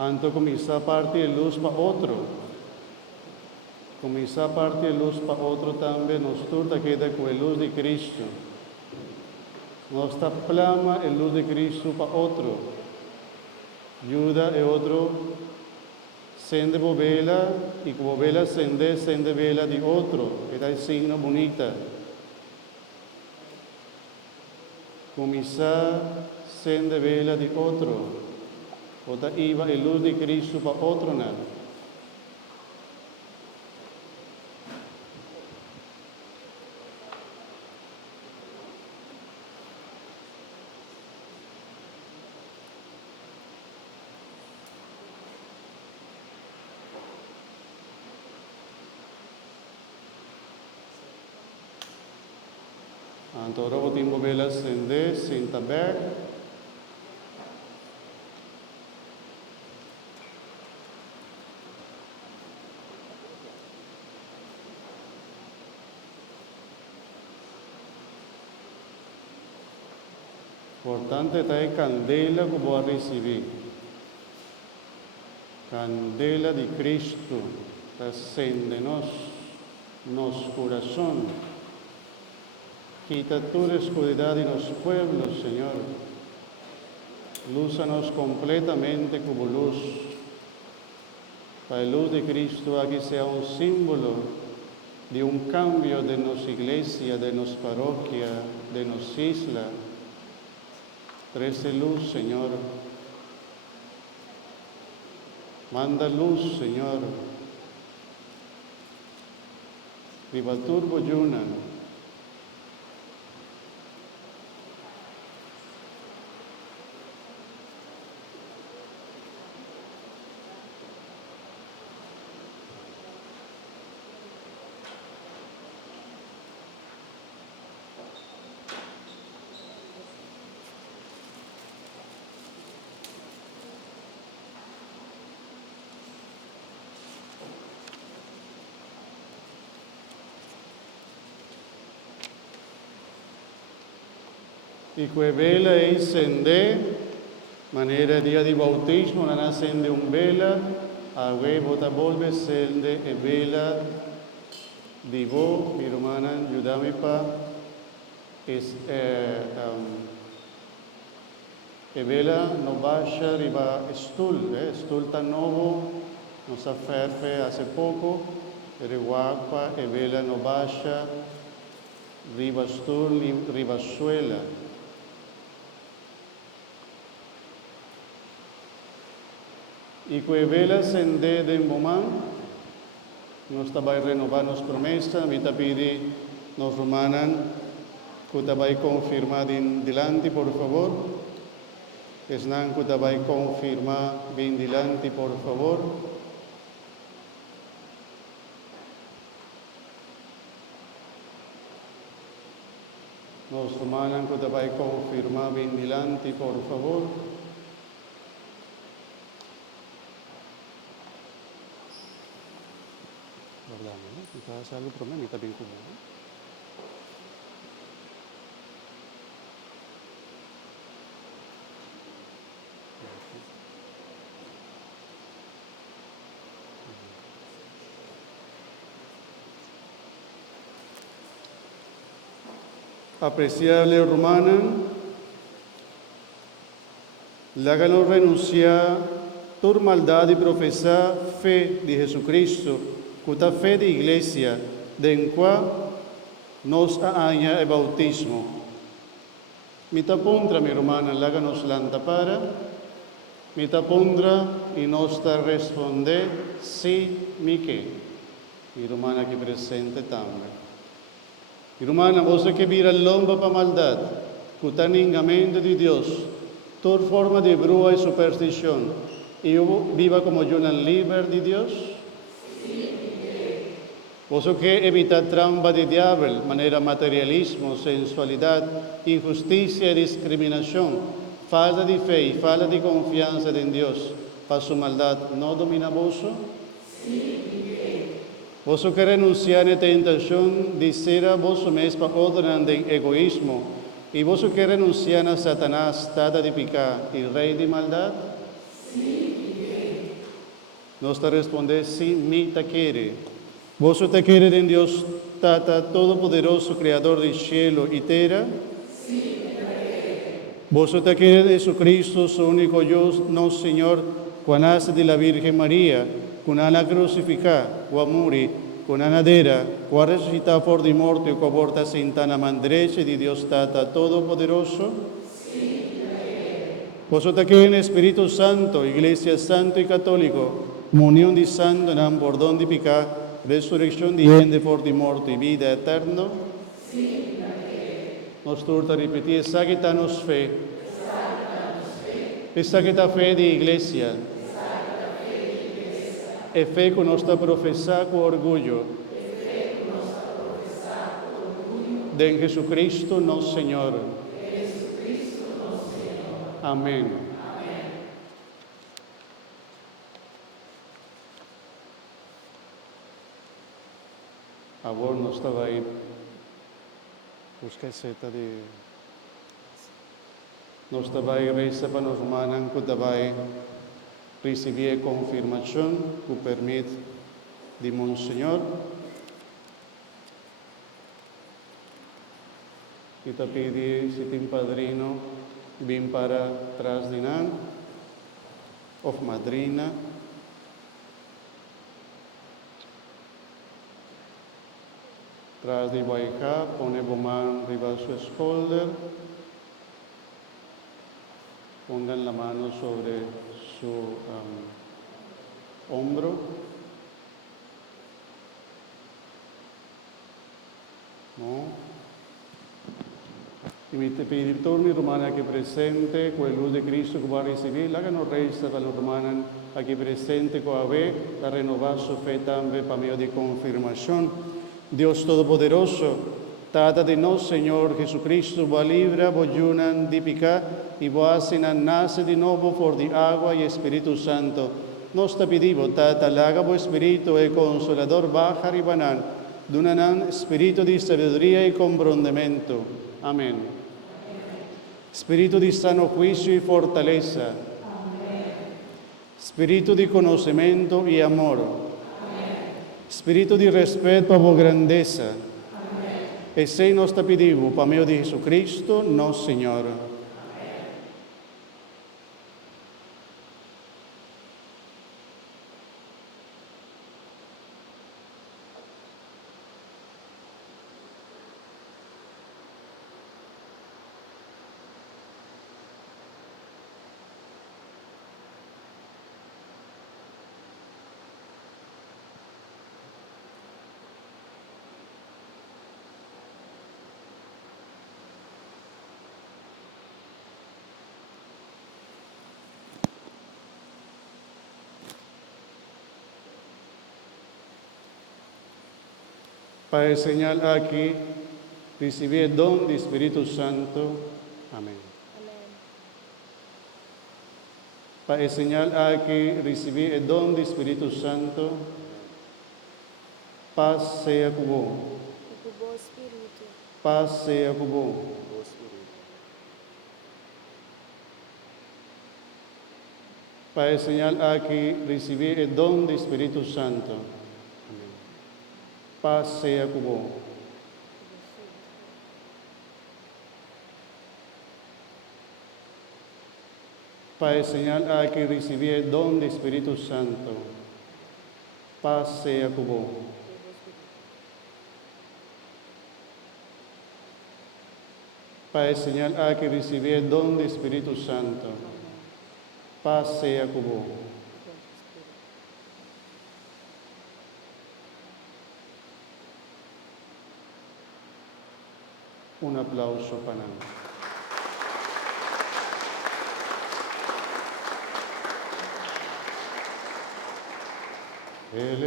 Anto começar a partir de luz para outro. Começar a partir de luz para outro também, nos turta queda com a luz de Cristo. Nossa plama é luz de Cristo para outro. Ajuda é outro, sende bovela, e com bovela sende vela de outro, que dá signo bonita. Começar, sende vela de outro. Outra iba a luz de Cristo para outro nada. Então, agora vamos ver acender, cinta aberta. Importante é a candela que vou receber. Candela de Cristo, acende nosso coração. Quita toda escuridão de nosso pueblo, Senhor. Lúzanos completamente como luz. Para a luz de Cristo aqui seja símbolo de cambio de nossa igreja, de nossa paróquia, de nossa isla. Trece luz, Senhor. Manda luz, Senhor. Viva turbo Yuna. E com a vela é acender, maneira dia de bautismo, não acende vela, a bota volve acende a vela de vó, minha irmã, ajuda-me para a vela não baixa, riba estul tá novo, nos ferve há pouco, reguapa, a vela não baixa, riba estul, riba suela. E com a vela acender de momento, nós também renovar nossa promessa, me pedir nos romanos, que também confirmar dilante, por favor. Esnan que também confirmar bem dilante, por favor. Nos romanos que também confirmar bem dilante, por favor. Quizás algo problema también como. Apreciable romana, háganos renunciar toda maldade e professar fé de Jesucristo, cuta fé de igreja, de qual nos aña el bautismo. Mita pondra, mi hermana, háganos lanta para, mita pondra y nos ta responde, sí, mi que. Mi hermana que presente también. Mi hermana, vos que vira lomba para maldad, cuta ningamento de Dios, toda forma de brua y superstición, y viva como yo libre de Dios. Vos que evita trampa de diablo, manera materialismo, sensualidad, injusticia y discriminación, falta de fe y falta de confianza en Dios, para su maldad, ¿no domina vos? Vos que renunciar a la tentación de ser a vos mesmo para ordenar de egoísmo, y vos que renunciar a Satanás, tata de pecado y rey de maldad, Nos te responde, sí, mi te quiere. Vos te quiere en Dios Tata, Todopoderoso, Creador del cielo y tierra. Vos te quiere de Jesucristo, su único Dios, no Señor, cuando nace de la Virgen María, con ana crucificada, o muri, con anadera, o resucita por de muerte, o aborta sentana mandreche de Dios Tata, Todopoderoso. Vos te quiere en Espíritu Santo, Iglesia Santo y Católico, comunión de santo, en bordón de pica, resurrección de gente por de muerte y vida eterna. Nos turta repetir, saquitanos fe. Saquita fe de Iglesia. E fe con nuestra profesa con orgullo. De en Jesucristo, nuestro Señor. Amén. Ahora nos estaba ahí. Busca seta de. Nos estaba ahí, reza para nos manan, que estaba ahí. Recibir confirmación que permite de Monseñor. Y te pide, si te padrino, ven para tras de nan, of madrina. Tras de Baija, pone bomán arriba de su shoulder. Pongan la mano sobre su hombro. ¿No? Y me te pedir todo mi romana aquí presente, con el luz de Cristo que va a recibir, háganos reza para los romanos aquí presente, con la renovar su fe también para medio de confirmación. Dios Todopoderoso, Tata de nos, Señor Jesucristo, va libra, boyunan, dipica, y va nace de nuevo por de agua y Espíritu Santo. Nos te pedimos, Tata, haga vuestro Espíritu, el Consolador, baja y banán, dunanan Espíritu de sabiduría y comprendimiento. Amén. Espíritu de sano juicio y fortaleza. Amén. Espíritu de conocimiento y amor. Amén. Espíritu de respeto a tu grandeza. Amén. Ese nos te pedimos, por medio de Jesucristo, nuestro Señor. Para enseñar aquí, recibir el don del Espíritu Santo. Amén. Para enseñar aquí, recibir el don del Espíritu Santo. Paz sea con vos. Paz sea con vos. Para enseñar aquí, recibir el don del Espíritu Santo. Paz sea con vos. Para enseñar a que recibir el don del Espíritu Santo. Paz sea con vos. Para enseñar a que recibir el don del Espíritu Santo. Paz sea con vos. Un aplauso para él.